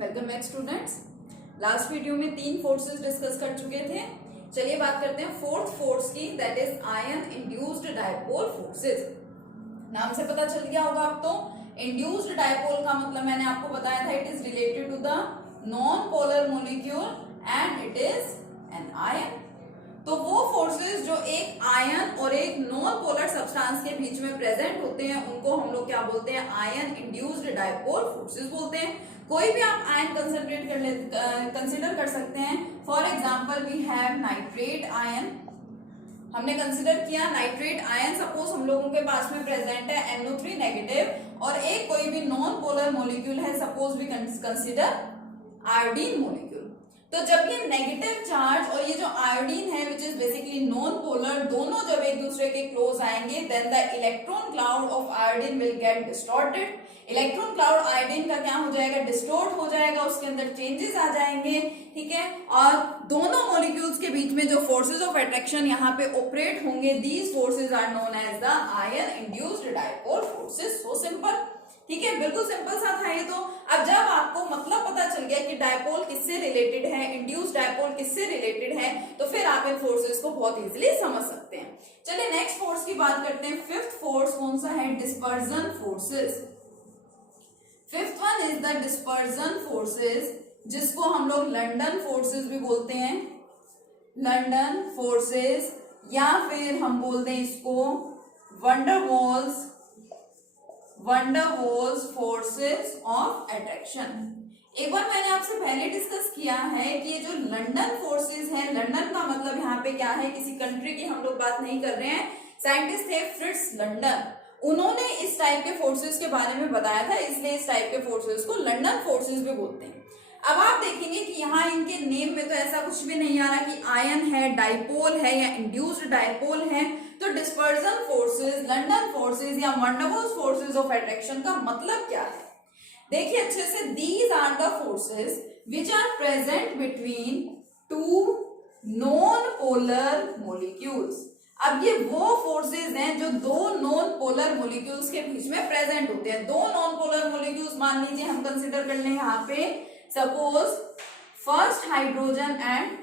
Welcome back students. Last video में 3 forces discuss कर चुके थे। चलिए बात करते हैं फोर्थ फोर्स की, that is ion induced dipole forces. नाम से पता चल गया होगा अब तो। इंड्यूस्ड डायपोल का मतलब मैंने आपको बताया था, it is related to the non polar molecule and it is an ion. तो वो फोर्सेस जो एक आयन और एक नॉन पोलर सब्सटेंस के बीच में प्रेजेंट होते हैं उनको हम लोग क्या बोलते हैं? आयन इंड्यूस्ड डायपोल फोर्सेस बोलते हैं। कोई भी आप आयन कंसिडर कर सकते हैं। For example we have nitrate ion. हमने कंसिडर किया नाइट्रेट आयन, सपोज हम लोगों के पास में प्रेजेंट है NO3 नेगेटिव और एक कोई भी नॉन पोलर मॉलिक्यूल है, suppose we consider iodine molecule. तो जब ये नेगेटिव चार्ज और ये जो आयोडीन है which is basically non polar, दोनों जब एक दूसरे के क्लोज आएंगे then the electron cloud of iodine will get distorted. Electron cloud iodine का क्या हो जाएगा? डिस्टॉर्ट हो जाएगा, उसके अंदर चेंजेस आ जाएंगे, ठीक है। और दोनों मॉलिक्यूल्स के बीच में जो फोर्सेस ऑफ अट्रैक्शन यहाँ पे ऑपरेट होंगे, these forces are known as the ion induced dipole forces. So simple, ठीक है, बिल्कुल सिंपल सा था ये तो। अब जब आपको मतलब पता चल गया कि डायपोल किससे रिलेटेड है, इंड्यूस्ड डायपोल किससे रिलेटेड है, तो फिर आप इन फोर्सेस को बहुत इजीली समझ सकते हैं। चलिए नेक्स्ट फोर्स की बात करते हैं। फिफ्थ फोर्स कौन सा है? Dispersion forces. Fifth one is the dispersion forces, जिसको हम लोग लंदन फोर्सेस भी बोलते हैं। लंदन फोर्सेस, या फिर हम बोलते हैं इसको वंडरवॉल्स फोर्सेस ऑफ अट्रैक्शन। एक बार मैंने आपसे पहले डिस्कस किया है कि ये जो लंदन फोर्सेस है, लंदन का मतलब यहाँ पे क्या है? किसी कंट्री की हम लोग बात नहीं कर रहे हैं। साइंटिस्ट थे फ्रिट्ज लंदन, उन्होंने इस टाइप के फोर्सेस के बारे में बताया था, इसलिए इस टाइप के फोर्सेस को लंदन फोर्सेस भी बोलते हैं। अब आप देखेंगे कि यहाँ इनके नेम में तो ऐसा कुछ भी नहीं आ रहा कि आयन है, डाइपोल है या इंड्यूस्ड डाइपोल है। तो डिस्पर्जन फोर्सेस, लंदन फोर्सेस या वंडरवॉल्स फोर्सेस ऑफ अट्रैक्शन का मतलब क्या है? देखिए अच्छे से, these are the forces which are present between two non polar molecules. अब ये वो फोर्सेस हैं जो दो नॉन पोलर मोलिक्यूल्स के बीच में प्रेजेंट होते हैं। दो नॉन पोलर मोलिक्यूल्स मान लीजिए हम कंसिडर कर लें यहाँ पे, suppose first hydrogen and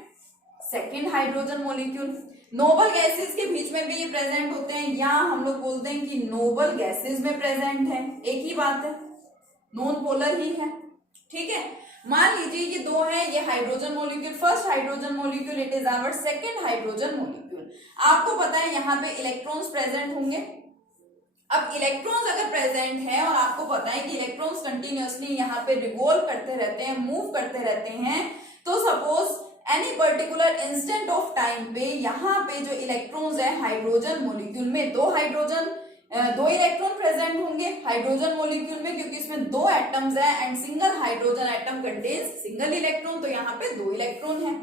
second hydrogen molecule. Noble gases के बीच में भी ये प्रेजेंट होते हैं, या हम लोग बोलते हैं कि नोबल गैसेस में प्रेजेंट है, एक ही बात है, नॉन पोलर ही है, ठीक है। मान लीजिए ये दो है, ये hydrogen molecule, first hydrogen molecule, it is our second hydrogen molecule. आपको पता है यहाँ पे इलेक्ट्रॉन्स प्रेजेंट होंगे। अब इलेक्ट्रॉन्स अगर प्रेजेंट है और आपको पता है कि इलेक्ट्रॉन्स कंटिन्यूअसली यहाँ पे रिवॉल्व करते रहते हैं, मूव करते रहते हैं, तो suppose any particular instant of time पे यहाँ पे जो इलेक्ट्रॉन्स है हाइड्रोजन मॉलिक्यूल में, दो इलेक्ट्रॉन प्रेजेंट होंगे हाइड्रोजन मॉलिक्यूल में, क्योंकि इसमें दो एटम्स है and single hydrogen atom contains single electron, तो यहाँ पे दो इलेक्ट्रॉन है।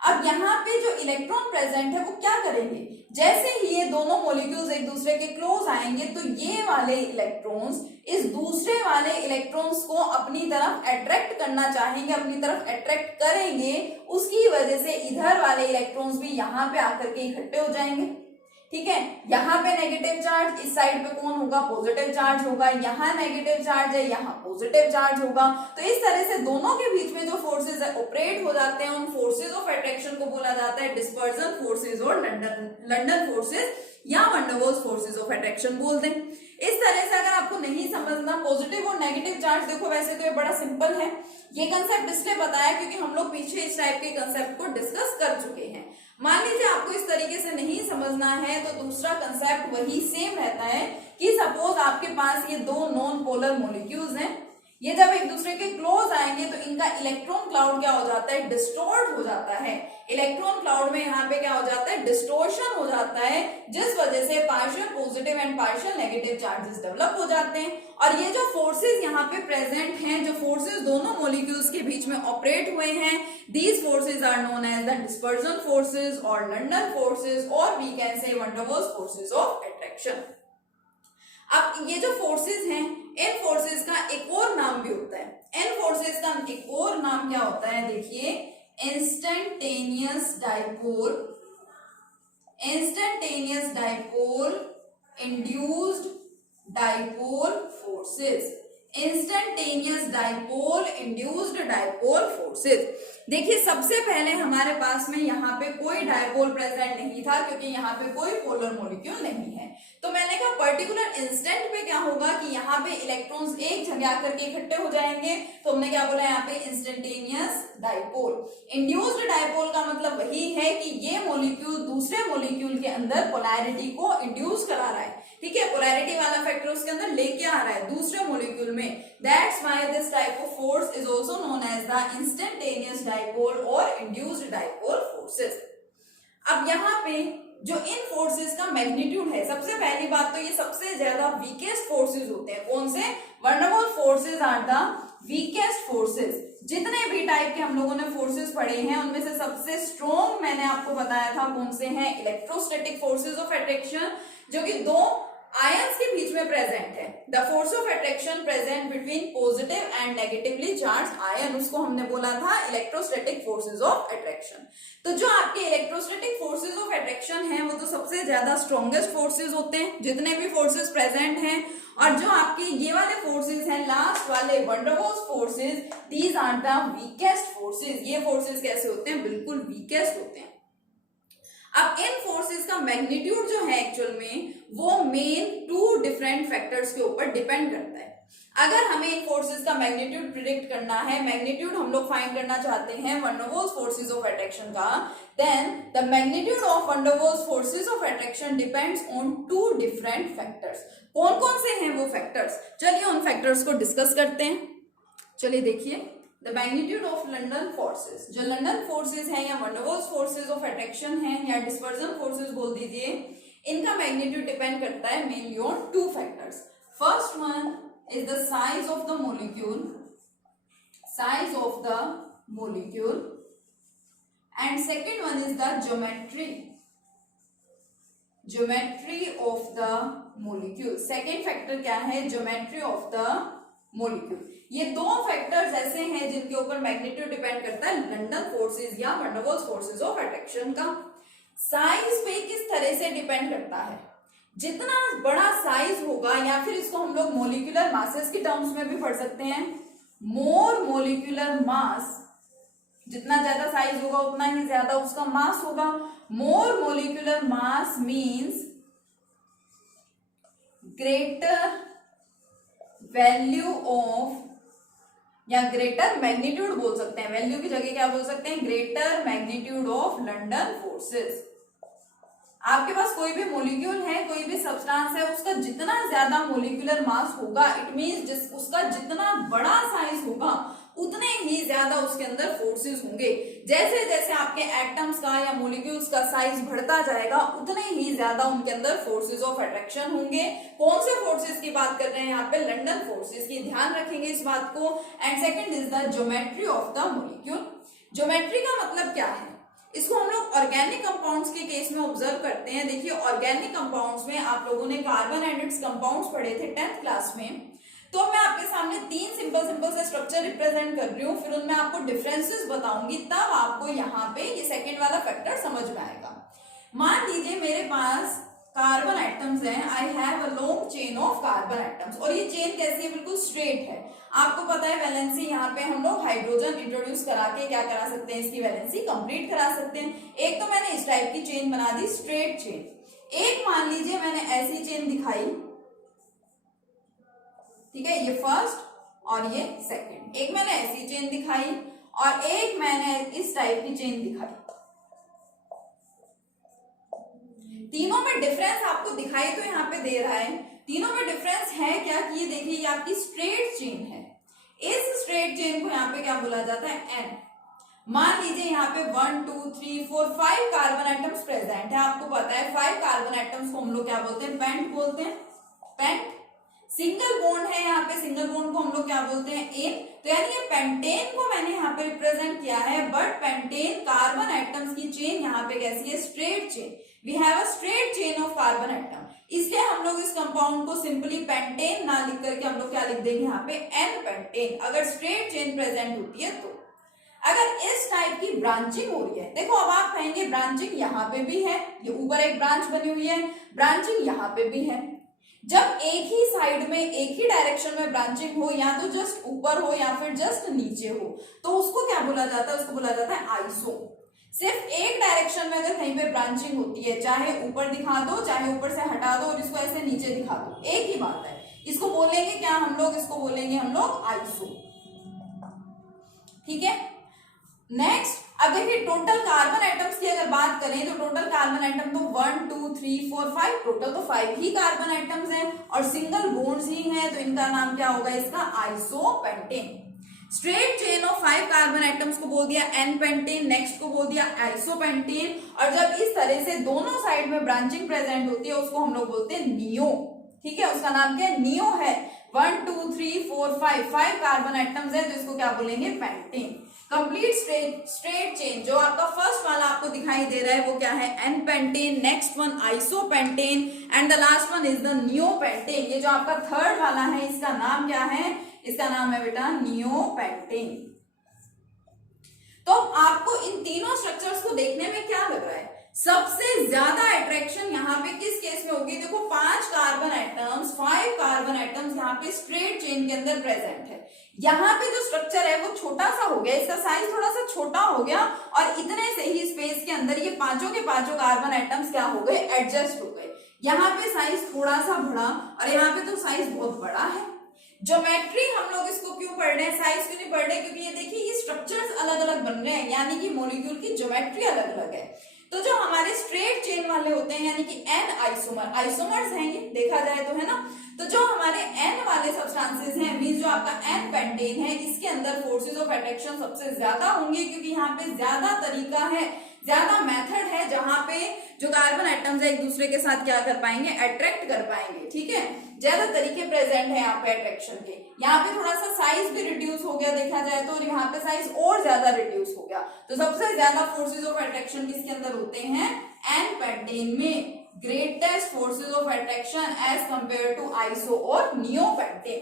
अब यहाँ पे जो इलेक्ट्रॉन प्रेजेंट है वो क्या करेंगे? जैसे ही ये दोनों मॉलिक्यूल्स एक दूसरे के क्लोज आएंगे तो ये वाले इलेक्ट्रॉन्स इस दूसरे वाले इलेक्ट्रॉन्स को अपनी तरफ अट्रैक्ट करना चाहेंगे, अपनी तरफ अट्रैक्ट करेंगे, उसकी वजह से इधर वाले इलेक्ट्रॉन्स भी यहाँ पे आकर के इकट्ठे हो जाएंगे, ठीक है। यहाँ पे नेगेटिव चार्ज, इस साइड पे कौन होगा? पॉजिटिव चार्ज होगा। यहाँ नेगेटिव चार्ज है, यहाँ पॉजिटिव चार्ज होगा। तो इस तरह से दोनों के बीच में जो फोर्सेस ऑपरेट हो जाते हैं, उन फोर्सेस ऑफ अट्रैक्शन को बोला जाता है डिस्पर्जन फोर्सेस और लंदन फोर्सेस या वंडरवॉल्स फोर्सेस ऑफ अट्रैक्शन बोलते हैं। इस तरह से अगर आपको नहीं समझना पॉजिटिव और नेगेटिव चार्ज, देखो वैसे तो ये बड़ा सिंपल है, ये कंसेप्ट इसलिए बताया क्योंकि हम लोग पीछे इस टाइप के कंसेप्ट को डिस्कस कर चुके हैं। मान लीजिए आपको इस तरीके से नहीं समझना है तो दूसरा कंसेप्ट वही सेम रहता है कि सपोज आपके पास ये दो नॉन पोलर मॉलिक्यूल्स हैं, ये जब एक दूसरे के क्लोज आएंगे तो इनका इलेक्ट्रॉन क्लाउड क्या हो जाता है? डिस्टॉर्ट हो जाता है। इलेक्ट्रॉन क्लाउड में यहाँ पे क्या हो जाता है? डिस्टोर्शन हो जाता है, जिस वजह से partial positive and partial negative charges develop हो जाते हैं। और ये जो फोर्सेस यहाँ पे प्रेजेंट हैं, जो फोर्सेस दोनों मॉलिक्यूल्स के बीच में ऑपरेट हुए हैं, these forces are known as the dispersion forces और लंदन फोर्सेस, और we can say van der Waals forces of attraction. अब ये जो फोर्सेस हैं, इन फोर्सेस का एक और नाम भी होता है। इन फोर्सेस का एक और नाम क्या होता है? देखिए, instantaneous dipole induced dipole forces, instantaneous dipole induced dipole forces. देखिए सबसे पहले हमारे पास में यहाँ पे कोई डाइपोल प्रेजेंट नहीं था क्योंकि यहाँ पे कोई पोलर मॉलिक्यूल नहीं है। तो मैंने कहा पर्टिकुलर इंस्टेंट पे क्या होगा कि यहाँ पे इलेक्ट्रॉन्स एक जगह आकर के इकट्ठे हो जाएंगे। तो हमने क्या बोला यहाँ पे इंस्टेंटेनियस डाइपोल। इंड्यूस्ड डाइपोल का मतलब वही है कि ये मॉलिक्यूल दूसरे मॉलिक्यूल के अंदर पोलैरिटी को इंड्यूस करा रहा है, ठीक है, पोलैरिटी वाला फैक्टर उसके अंदर लेके आ रहा है दूसरे मॉलिक्यूल में। That's why this type of force is also known as the instantaneous dipole और इंड्यूस्ड डाइपोल फोर्सेस। अब यहाँ पे जो इन फोर्सेस का मैग्नीट्यूड है, सबसे पहली बात तो ये सबसे ज्यादा वीकेस्ट फोर्सेस होते हैं। कौन से? One of all forces are the weakest forces. जितने भी टाइप के हम लोगों ने फोर्सेस पढ़े हैं उनमें से सबसे स्ट्रॉन्ग मैंने आपको बताया था कौन से हैं, इलेक्ट्रोस्टैटिक फोर्सेस ऑफ अट्रैक्शन, जो कि दो आयंस के बीच में प्रेजेंट है। The force of attraction present between positive and negatively charge ion, उसको हमने बोला था इलेक्ट्रोस्टैटिक फोर्सेस ऑफ अट्रैक्शन। तो जो आपके इलेक्ट्रोस्टैटिक फोर्सेस ऑफ अट्रैक्शन है वो तो सबसे ज्यादा स्ट्रॉन्गेस्ट फोर्सेस होते हैं जितने भी फोर्सेस प्रेजेंट हैं। और जो आपके ये वाले फोर्सेस हैं लास्ट वाले one of those forces, these are the weakest forces. ये फोर्सेस कैसे होते हैं? बिल्कुल वीकेस्ट होते हैं। अब इन फोर्सेस का मैग्नीट्यूड जो है एक्चुअल में वो मेन टू डिफरेंट फैक्टर्स के ऊपर डिपेंड करता है। अगर हमें इन फोर्सेस का मैग्नीट्यूड प्रिडिक्ट करना है, मैग्नीट्यूड हम लोग फाइंड करना चाहते हैं one of those forces of attraction का, then the magnitude of one of those forces of attraction depends on two different factors. कौन कौन से हैं वो फैक्टर्स? चलिए उन फैक्टर्स को डिस्कस करते हैं। चलिए देखिए, the magnitude of London forces, जो लंडन फोर्सेस हैं या one of those forces of attraction हैं या डिस्पर्जन फोर्सेस बोल दीजिए, इनका मैग्नीट्यूड डिपेंड करता है mainly on two factors. First one is the size of the molecule, size of the molecule, and second one is the geometry, geometry of the molecule। second factor क्या है? geometry of the molecule। ये दो factors ऐसे हैं जिनके ऊपर magnitude depend करता है लंडन फोर्सेस या one of those forces of attraction का। साइज पे किस तरह से डिपेंड करता है? जितना बड़ा साइज होगा, या फिर इसको हम लोग मोलिकुलर मासेस के टर्म्स में भी पढ़ सकते हैं, मोर मोलिकुलर मास, जितना ज्यादा साइज होगा उतना ही ज्यादा उसका मास होगा। More molecular mass means greater value of, या ग्रेटर मैग्नीट्यूड बोल सकते हैं, वैल्यू की जगह क्या बोल सकते हैं? Greater magnitude of London forces. आपके पास कोई भी मॉलिक्यूल है, कोई भी सब्सटेंस है, उसका जितना ज्यादा मॉलिक्यूलर मास होगा, इट मींस उसका जितना बड़ा साइज होगा उतने ही ज्यादा उसके अंदर फोर्सेस होंगे। जैसे जैसे आपके एटम्स का या मॉलिक्यूल्स का साइज बढ़ता जाएगा उतने ही ज्यादा उनके अंदर फोर्सेस ऑफ अट्रैक्शन होंगे। कौन से फोर्सेस की बात कर रहे हैं यहाँ पे? लंडन फोर्सेस की, ध्यान रखेंगे इस बात को। And second is the geometry of the molecule. Geometry का मतलब क्या है? इसको हम लोग ऑर्गेनिक कंपाउंड्स के केस में ऑब्जर्व करते हैं। देखिए ऑर्गेनिक कंपाउंड्स में आप लोगों ने कार्बन एंड इट्स कंपाउंड्स पढ़े थे 10th क्लास में। तो मैं आपके सामने तीन सिंपल सिंपल से स्ट्रक्चर रिप्रेजेंट कर रही हूँ, फिर उनमें आपको डिफरेंसेस बताऊंगी, तब आपको यहाँ पे ये सेकेंड वाला फैक्टर समझ में आएगा। मान लीजिए मेरे पास कार्बन एटम्स हैं, I have a long chain of carbon atoms, और ये चेन कैसी है? बिल्कुल स्ट्रेट है। आपको पता है वैलेंसी, यहाँ पे हम लोग हाइड्रोजन इंट्रोड्यूस करा के क्या करा सकते हैं? इसकी वैलेंसी कंप्लीट करा सकते हैं। एक तो मैंने इस टाइप की चेन बना दी, स्ट्रेट चेन। एक मान लीजिए मैंने ऐसी चेन दिखाई, ठीक है, ये फर्स्ट और ये सेकंड। एक मैंने ऐसी चेन दिखाई और एक मैंने इस टाइप की चेन दिखाई। तीनों में डिफरेंस आपको दिखाई तो यहाँ पे दे रहा है। तीनों में डिफरेंस है क्या? कि ये देखिए ये आपकी स्ट्रेट चेन है। इस स्ट्रेट चेन को यहाँ पे क्या बोला जाता है? एन। मान लीजिए यहाँ पे 1 2 3 4 5 कार्बन एटम्स प्रेजेंट है। आपको पता है 5 कार्बन एटम्स को हम लोग क्या बोलते हैं? पेंट बोलते हैं, पेंट। सिंगल बॉन्ड है यहाँ पे, सिंगल बॉन्ड को हम लोग क्या बोलते हैं? एन। तो यानी ये पेंटेन को मैंने यहाँ पे रिप्रेजेंट किया है, बट पेंटेन कार्बन एटम्स की चेन यहाँ पे कैसी है? Straight chain. We have a straight chain of carbon atom, इसलिए हम लोग इस कंपाउंड को सिंपली पेंटेन ना लिख करके हम लोग क्या लिख देंगे यहाँ पे? एन पेंटेन, अगर स्ट्रेट चेन प्रेजेंट होती है तो। अगर इस टाइप की ब्रांचिंग हो रही है, देखो अब आप कहेंगे ब्रांचिंग यहाँ पे भी है, ये ऊपर एक ब्रांच बनी हुई है, ब्रांचिंग यहाँ पे भी है, जब एक ही साइड में एक ही डायरेक्शन में ब्रांचिंग हो, या तो जस्ट ऊपर हो या फिर जस्ट नीचे हो, तो उसको क्या बोला जाता है, उसको बोला जाता है आइसो। सिर्फ एक डायरेक्शन में अगर कहीं पे ब्रांचिंग होती है, चाहे ऊपर दिखा दो चाहे ऊपर से हटा दो और इसको ऐसे नीचे दिखा दो, एक ही बात है, इसको बोलेंगे क्या हम लोग, इसको बोलेंगे हम लोग आइसो। ठीक है, नेक्स्ट अब देखिए टोटल कार्बन एटम्स की अगर बात करें तो टोटल कार्बन एटम तो 1 2 3 4 5, टोटल तो 5 ही कार्बन एटम्स हैं और सिंगल बॉन्ड्स ही हैं, तो इनका नाम क्या होगा, इसका isopentane. Straight chain of 5 carbon atoms को बोल दिया एन पेंटेन, नेक्स्ट को बोल दिया आइसोपेंटेन, और जब इस तरह से दोनों साइड में ब्रांचिंग प्रेजेंट होती है उसको हम लोग बोलते हैं नियो। ठीक है, उसका नाम क्या है, नियो है। 1 2 3 4 5 कार्बन एटम्स है, तो इसको क्या बोलेंगे, पेंटेन। कंप्लीट स्ट्रेट चेन जो आपका फर्स्ट वाला आपको दिखाई दे रहा है वो क्या है, n pentane, next one isopentane and the last one is the neopentane. ये जो आपका थर्ड वाला है इसका नाम क्या है, इसका नाम है बेटा नियोपेंटेन। तो आपको इन तीनों स्ट्रक्चर्स को देखने में क्या लग रहा है, सबसे ज्यादा अट्रैक्शन यहाँ पे किस केस में होगी, देखो 5 कार्बन एटम्स 5 कार्बन एटम्स यहाँ पे स्ट्रेट चेन के अंदर प्रेजेंट है। यहाँ पे जो स्ट्रक्चर है वो छोटा सा हो गया, इसका साइज थोड़ा सा छोटा हो गया और इतने से ही स्पेस के अंदर ये पांचों के पांचों कार्बन एटम्स क्या हो गए, एडजस्ट हो गए। यहाँ पे साइज थोड़ा सा बढ़ा और यहाँ पे तो साइज बहुत बड़ा है। ज्योमेट्री हम लोग इसको क्यों पढ़ रहे हैं, साइज क्यों नहीं पढ़ रहे, क्योंकि ये देखिए ये स्ट्रक्चर्स अलग अलग बन रहे हैं, यानी कि मॉलिक्यूल की ज्योमेट्री अलग अलग है। तो जो हमारे स्ट्रेट चेन वाले होते हैं यानी कि एन आइसोमर, आइसोमर्स हैं ये देखा जाए तो, है ना। तो जो हमारे एन वाले सब्सटेंसेस हैं, मींस जो आपका एन पेंटेन है, इसके अंदर फोर्सेस ऑफ अट्रैक्शन सबसे ज्यादा होंगे, क्योंकि यहाँ पे ज्यादा तरीका है, ज्यादा मेथड है जहां पे जो कार्बन एटम्स है एक दूसरे के साथ क्या कर पाएंगे, अट्रैक्ट कर पाएंगे। ठीक है, ज्यादा तरीके प्रेजेंट है यहाँ पे अट्रैक्शन के। यहाँ पे थोड़ा सा साइज भी रिड्यूस हो गया देखा जाए तो, और यहाँ पे साइज और ज्यादा रिड्यूस हो गया। तो सबसे ज्यादा फोर्सेज ऑफ अट्रैक्शन किसके अंदर होते हैं, एन पेंटेन में, greatest forces of attraction as compare to iso और नियोपेंटेन।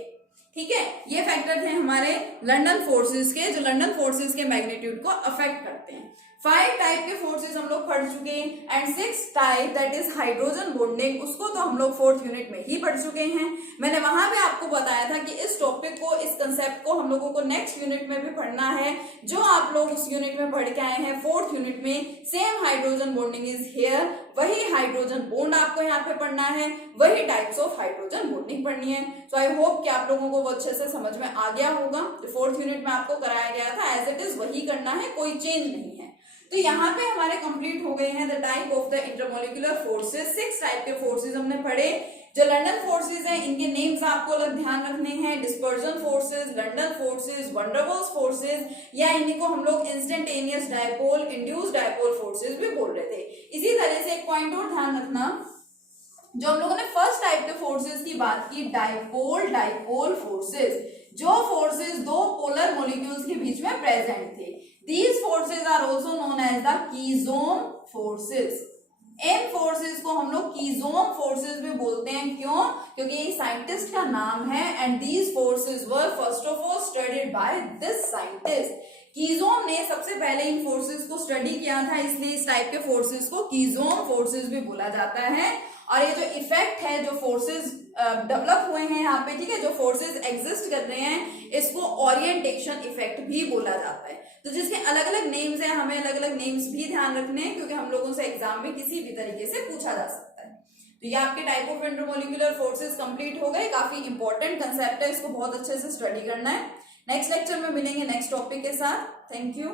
ठीक है, ये फैक्टर थे हमारे लंदन फोर्सेस के, जो लंदन फोर्सेस के मैग्नीट्यूड को अफेक्ट करते हैं। 5 टाइप के फोर्सेस हम लोग पढ़ चुके हैं and 6 type that is hydrogen bonding, उसको तो हम लोग 4th यूनिट में ही पढ़ चुके हैं। मैंने वहां पे आपको बताया था कि इस टॉपिक को, इस कंसेप्ट को हम लोगों को नेक्स्ट यूनिट में भी पढ़ना है, जो आप लोग उस यूनिट में पढ़ के आए हैं 4th यूनिट में। Same hydrogen bonding is here, वही हाइड्रोजन बॉन्ड आपको यहाँ पे पढ़ना है, वही टाइप्स ऑफ हाइड्रोजन बॉन्डिंग पढ़नी है। सो आई होप कि आप लोगों को वो अच्छे से समझ में आ गया होगा। जो 4th यूनिट में आपको कराया गया था एज इट इज वही करना है, कोई चेंज नहीं है। तो यहाँ पे हमारे कंप्लीट हो गए हैं the type of the intermolecular forces. 6 type के फोर्सेस हमने पढ़े। जो लंदन फोर्सेस हैं इनके नेम्स आपको अलग ध्यान रखने हैं, dispersion forces, London forces, van der Waals forces, या इन्हीं को हम लोग instantaneous dipole, induced dipole forces भी बोल रहे थे। इसी तरह से एक पॉइंट और ध्यान रखना, जो हम लोगों ने फर्स्ट टाइप के फोर्सेस की बात की, डायपोल फोर्सेस, जो फोर्सेस दो पोलर मॉलिक्यूल्स के बीच में प्रेजेंट थे। These forces are also known as the कीज़ोम forces. In forces को हम लोग कीज़ोम फोर्सेस भी बोलते हैं। क्यों? क्योंकि ये साइंटिस्ट का नाम है and these forces were first of all studied by this scientist. कीज़ोम ने सबसे पहले इन फोर्सेस को स्टडी किया था, इसलिए इस टाइप के फोर्सेस को कीज़ोम फोर्सेस भी बोला जाता है। और ये जो इफेक्ट है, जो फोर्सेस डेवलप हुए हैं यहाँ पे, ठीक है, जो फोर्सेस एग्जिस्ट कर रहे हैं, इसको ओरिएंटेशन इफेक्ट भी बोला जाता है। तो जिसके अलग अलग नेम्स हैं, हमें अलग अलग नेम्स भी ध्यान रखने हैं, क्योंकि हम लोगों से एग्जाम में किसी भी तरीके से पूछा जा सकता है। तो ये आपके type of intermolecular forces complete हो गए। काफी इंपॉर्टेंट कंसेप्ट है, इसको बहुत अच्छे से स्टडी करना है। नेक्स्ट लेक्चर में मिलेंगे नेक्स्ट टॉपिक के साथ। Thank you.